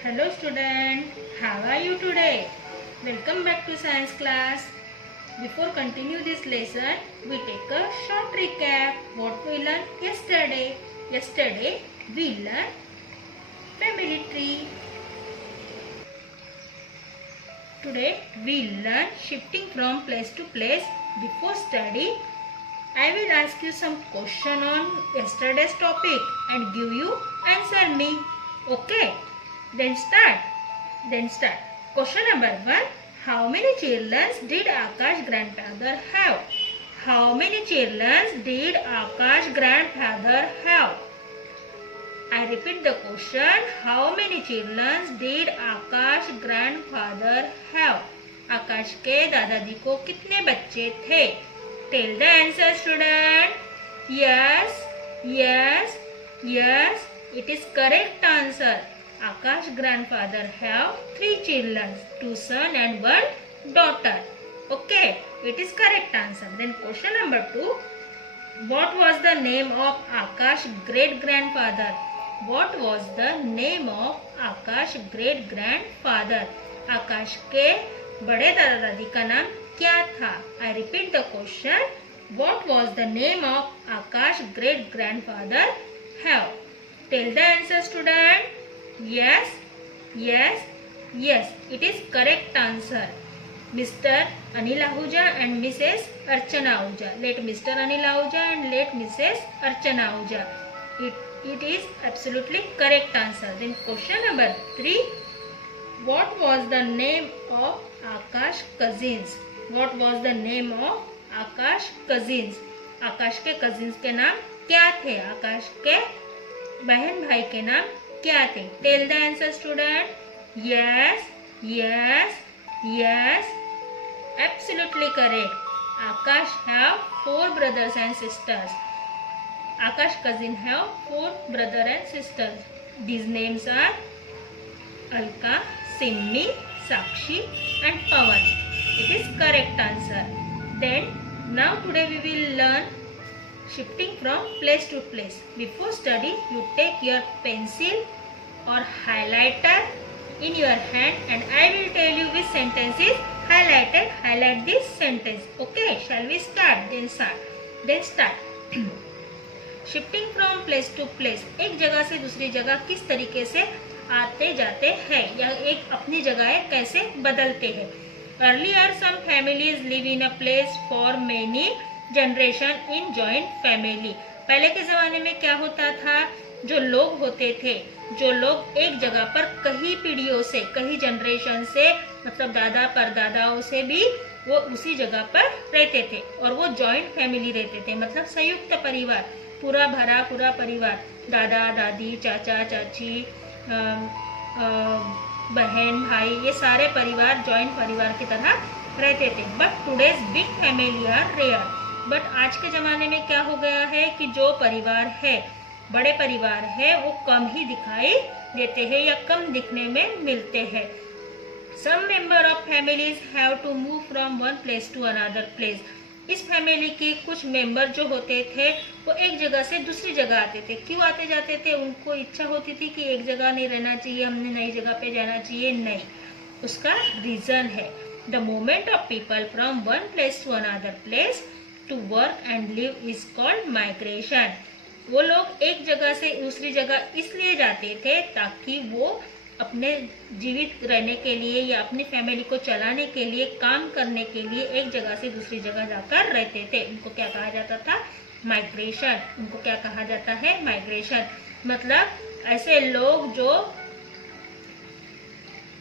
Hello student, how are you today? Welcome back to science class. Before continue this lesson, we take a short recap what we learned yesterday. Yesterday we learned family tree. Today we learn shifting from place to place. Before study, I will ask you some question on yesterday's topic and give you answer me. Okay? Then start. Question number 1. How many children did Akash grandfather have? How many children did Akash grandfather have? I repeat the question. How many children did Akash grandfather have? आकाश के दादाजी को कितने बच्चे थे? Tell the answer, student. Yes, yes, yes. It is correct answer. Akash grandfather have 3 children, 2 sons and 1 daughter. Okay, it is correct answer. Then question number 2. What was the name of Akash great grandfather? What was the name of Akash great grandfather? आकाश के बड़े दादा दादी का नाम क्या था? I repeat the question. What was the name of Akash great grandfather have? Tell the answer, student. Yes, yes, yes. It is correct answer. Mr. Anil Ahuja and Mrs. Archana Ahuja. Let Mr. Anil Ahuja and let Mrs. Archana Ahuja. It is absolutely correct answer. Then question number 3. What was the name of Akash cousins? What was the name of Akash cousins? आकाश के cousins के नाम क्या थे? आकाश के बहन भाई के नाम क्या थे? Tell the answer, student. Yes, yes, yes. Absolutely correct. Akash have 4 brothers and sisters. Akash cousin have 4 brother and sisters. These names are Alka, Simmi, Sakshi and Pawan. It is correct answer. Then now today we will learn shifting from place to place. Before study, you take your pencil or highlighter in your hand and I will tell you which sentence is highlighted. Highlight this sentence. Okay, shall we start? Then start. Shifting from place to place, एक जगह से दूसरी जगह किस तरीके से आते जाते हैं या एक अपनी जगह कैसे बदलते हैं. Earlier some families live in a place for many generation in joint family. पहले के ज़माने में क्या होता था? जो लोग होते थे, जो लोग एक जगह पर कई पीढ़ियों से, कई जनरेशन से, मतलब दादा परदादाओं से भी वो उसी जगह पर रहते थे और वो जॉइंट फैमिली रहते थे, मतलब संयुक्त परिवार, पूरा भरा पूरा परिवार, दादा दादी चाचा चाची बहन भाई, ये सारे परिवार जॉइंट परिवार की तरह रहते थे. But today's big family are rare. But आज के ज़माने में क्या हो गया है कि जो परिवार है, बड़े परिवार है, वो कम ही दिखाई देते हैं या कम दिखने में मिलते हैं. Some member of families have to move from one place to another place. इस फैमिली के कुछ मेंबर जो होते थे वो एक जगह से दूसरी जगह आते थे. क्यों आते जाते थे? उनको इच्छा होती थी कि एक जगह नहीं रहना चाहिए, हमने नई जगह पे जाना चाहिए. नहीं, उसका रीजन है the movement of people from one place to another place to work and live is called migration. वो लोग एक जगह से दूसरी जगह इसलिए जाते थे ताकि वो अपने जीवित रहने के लिए या अपनी फैमिली को चलाने के लिए, काम करने के लिए एक जगह से दूसरी जगह जाकर रहते थे. उनको क्या कहा जाता था? माइग्रेशन. उनको क्या कहा जाता है? माइग्रेशन. मतलब ऐसे लोग जो,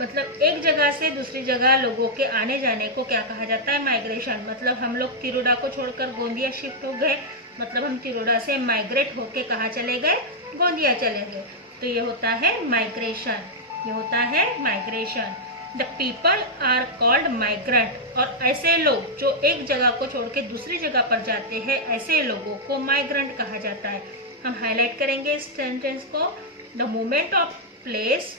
मतलब एक जगह से दूसरी जगह लोगों के आने जाने को क्या कहा जाता है? माइग्रेशन. मतलब हम लोग तिरोडा को छोड़कर गोंदिया शिफ्ट हो गए, मतलब हम तिरोडा से माइग्रेट होके कहाँ चले गए? गोंदिया चले गए. तो ये होता है माइग्रेशन. ये होता है migration. The people are called migrant. और ऐसे लोग जो एक जगह को छोड़ के दूसरी जगह पर जाते हैं, ऐसे लोगों को माइग्रेंट कहा जाता है. हम हाईलाइट करेंगे इस सेंटेंस को. The movement of place,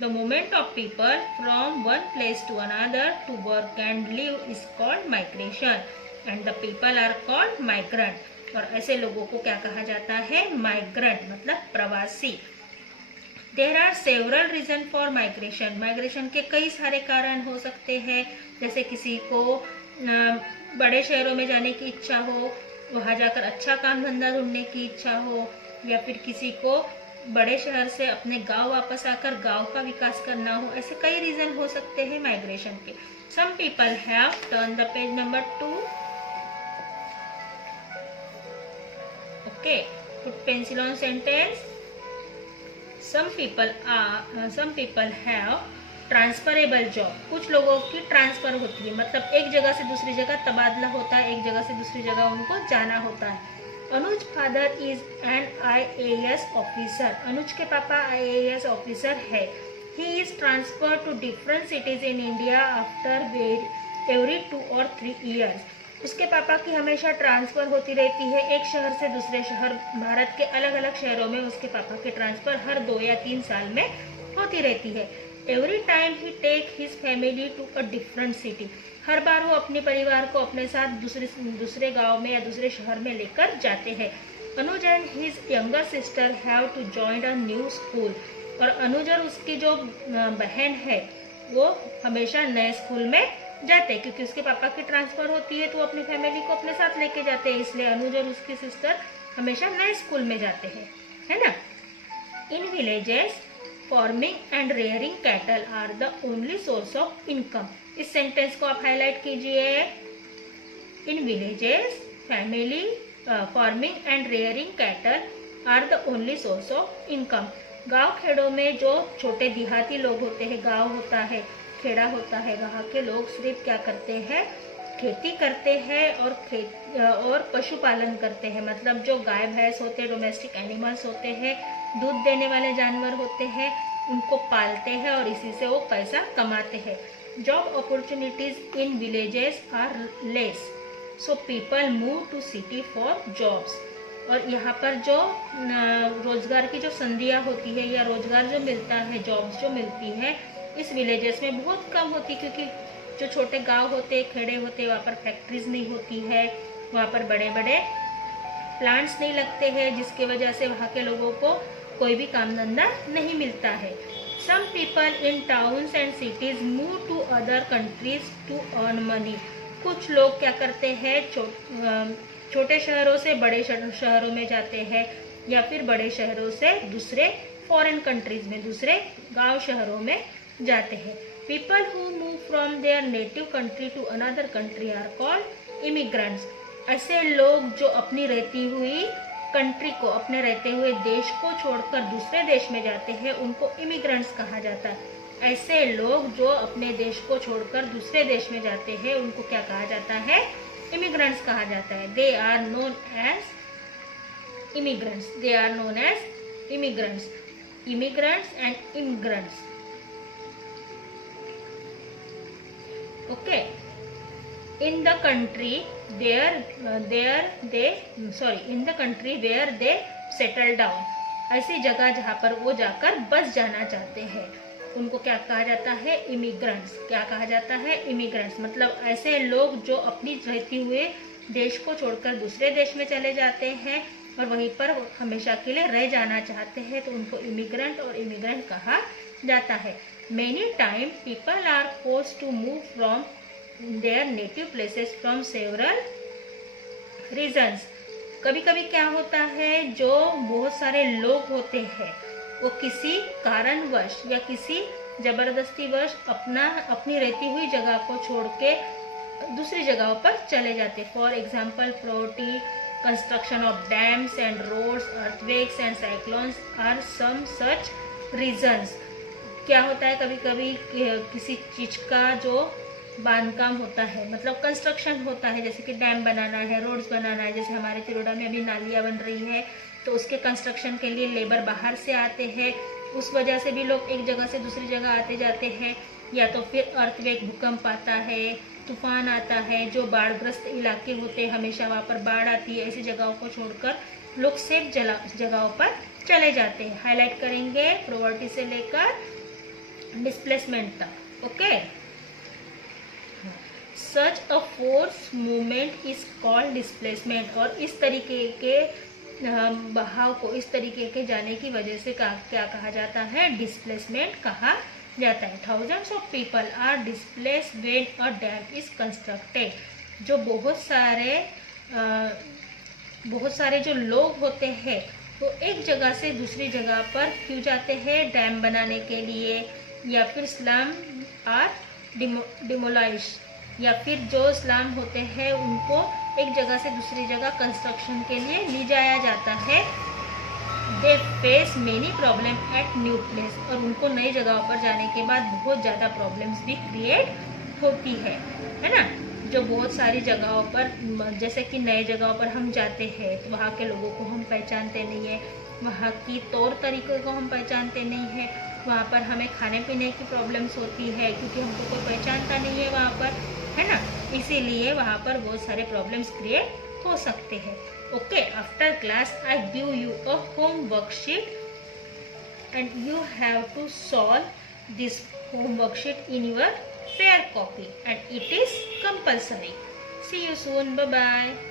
the movement of people from one place to another to work and live is called migration and the people are called migrant. और ऐसे लोगों को क्या कहा जाता है? माइग्रेंट, मतलब प्रवासी. There are several reason for migration. Migration के कई सारे कारण हो सकते हैं, जैसे किसी को बड़े शहरों में जाने की इच्छा हो, वहाँ जाकर अच्छा काम धंधा ढूंढने की इच्छा हो, या फिर किसी को बड़े शहर से अपने गांव वापस आकर गांव का विकास करना हो। ऐसे कई रीजन हो सकते हैं माइग्रेशन के। Some people have turn the page number 2। Okay, put pencil on sentence. some people have transferable job. कुछ लोगों की ट्रांसफर होती है, मतलब एक जगह से दूसरी जगह तबादला होता है, एक जगह से दूसरी जगह उनको जाना होता है। Anuj father is an IAS officer. Anuj के पापा IAS ऑफिसर है। He is transfer to different cities in India after every 2 or 3 years। उसके पापा की हमेशा ट्रांसफ़र होती रहती है एक शहर से दूसरे शहर। भारत के अलग अलग शहरों में उसके पापा की ट्रांसफ़र हर 2 या 3 साल में होती रहती है। Every time he take his family to a different city. हर बार वो अपने परिवार को अपने साथ दूसरे गांव में या दूसरे शहर में लेकर जाते हैं। Anuj and his younger sister have to join a new school. और अनुज और उसकी जो बहन है वो हमेशा नए स्कूल में जाते हैं, क्योंकि उसके पापा की ट्रांसफर होती है तो वो अपनी फैमिली को अपने साथ लेके जाते हैं, इसलिए अनुज और उसकी सिस्टर हमेशा नए स्कूल में जाते हैं, है ना। In villages farming and rearing cattle are the only source of income. इस सेंटेंस को आप हाईलाइट कीजिए। In villages family farming and rearing cattle are the only source of income. गांव खेड़ों में जो छोटे देहाती लोग होते हैं, गांव होता है, खेड़ा होता है, वहाँ के लोग सिर्फ क्या करते हैं, खेती करते हैं और पशुपालन करते हैं। मतलब जो गाय भैंस होते हैं, डोमेस्टिक एनिमल्स होते हैं, दूध देने वाले जानवर होते हैं, उनको पालते हैं और इसी से वो पैसा कमाते हैं। Job opportunities in villages are less, so people move to city for jobs. और यहाँ पर जो रोजगार की जो संधियाँ होती है या रोजगार जो मिलता है, जॉब्स जो मिलती है, इस विलेजेस में बहुत कम होती, क्योंकि जो छोटे गांव होते, खेड़े होते, वहाँ पर फैक्ट्रीज नहीं होती है, वहाँ पर बड़े बड़े प्लांट्स नहीं लगते हैं, जिसकी वजह से वहाँ के लोगों को कोई भी काम धंधा नहीं मिलता है। Some people in towns and cities move to other countries to earn money. कुछ लोग क्या करते हैं, छोटे शहरों से बड़े शहरों में जाते हैं, या फिर बड़े शहरों से दूसरे फॉरेन कंट्रीज में, दूसरे गांव शहरों में जाते हैं। People who move from their native country to another country are called immigrants. ऐसे लोग जो अपनी रहती हुई कंट्री को, अपने रहते हुए देश को छोड़कर दूसरे देश में जाते हैं, उनको इमिग्रेंट्स कहा जाता है। ऐसे लोग जो अपने देश को छोड़कर दूसरे देश में जाते हैं, उनको क्या कहा जाता है, इमिग्रेंट्स कहा जाता है। They are known as immigrants. They are known as immigrants. Immigrants and immigrants. Okay, in the country where they settle down। ऐसी जगह जहाँ पर वो जाकर बस जाना चाहते हैं, उनको क्या कहा जाता है, इमिग्रेंट्स। क्या कहा जाता है, इमिग्रेंट्स। मतलब ऐसे लोग जो अपनी रहती हुए देश को छोड़कर दूसरे देश में चले जाते हैं और वहीं पर हमेशा के लिए रह जाना चाहते हैं, तो उनको इमिग्रेंट और इमिग्रेंट कहा जाता है। Many times people are forced to move from their native places from several reasons। कभी कभी क्या होता है, जो बहुत सारे लोग होते हैं वो किसी कारणवश या किसी जबरदस्तीवश अपनी रहती हुई जगह को छोड़ के दूसरी जगहों पर चले जाते। For example, property, construction of dams and roads, earthquakes and cyclones are some such reasons. क्या होता है, कभी कभी किसी चीज का जो बांधकाम होता है, मतलब कंस्ट्रक्शन होता है, जैसे कि डैम बनाना है, रोड्स बनाना है, जैसे हमारे तिरोडा में अभी नालियाँ बन रही है, तो उसके कंस्ट्रक्शन के लिए लेबर बाहर से आते हैं, उस वजह से भी लोग एक जगह से दूसरी जगह आते जाते हैं। या तो फिर अर्थक्वेक, भूकंप आता है, तूफान आता है, जो बाढ़ग्रस्त इलाके होते हैं हमेशा वहाँ पर बाढ़ आती है, ऐसी जगहों को छोड़कर लोग सेफ जगहों पर चले जाते हैं। हाईलाइट करेंगे प्रॉपर्टी से लेकर डिस्प्लेसमेंट तक। Okay, such a force movement is called displacement. और इस तरीके के बहाव को इस तरीके के जाने की वजह से क्या कहा जाता है, डिस्प्लेसमेंट कहा जाता है। Thousands of people are displace when a dam is constructed. जो बहुत सारे जो लोग होते हैं वो एक जगह से दूसरी जगह पर क्यों जाते हैं, डैम बनाने के लिए, या फिर स्लम आर डिमोलाइश, या फिर जो स्लम होते हैं उनको एक जगह से दूसरी जगह कंस्ट्रक्शन के लिए ले जाया जाता है। They face many problem at new place, और उनको नई जगहों पर जाने के बाद बहुत ज़्यादा प्रॉब्लम्स भी क्रिएट होती है ना। जो बहुत सारी जगहों पर, जैसे कि नए जगहों पर हम जाते हैं तो वहाँ के लोगों को हम पहचानते नहीं है, वहाँ की तौर तरीक़ों को हम पहचानते नहीं है, वहाँ पर हमें खाने पीने की प्रॉब्लम्स होती है क्योंकि हमको कोई पहचानता नहीं है वहाँ पर, है ना। इसीलिए वहाँ पर बहुत सारे प्रॉब्लम्स क्रिएट हो सकते हैं। Okay, after class I give you a home worksheet and you have to solve this home worksheet in your fair copy and it is compulsory. See you soon. Bye bye.